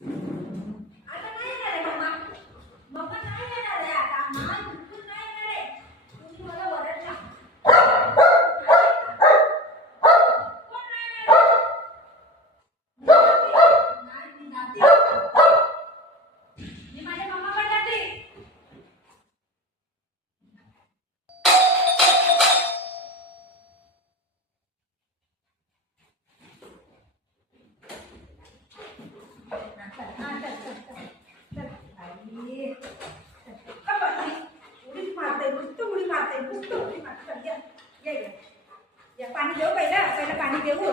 आता नाही येणार आहे मम्मा. मम्मा नाही येणार आहे आता. नाही, बिलकुल नाही येणार आहे. तुम्ही मला ओरडला. कोण नाही येणार आहे? नाही, मी जाते. मी माझ्या मम्माकडे जाते. पाणी देऊ पहिलं पाणी देऊ.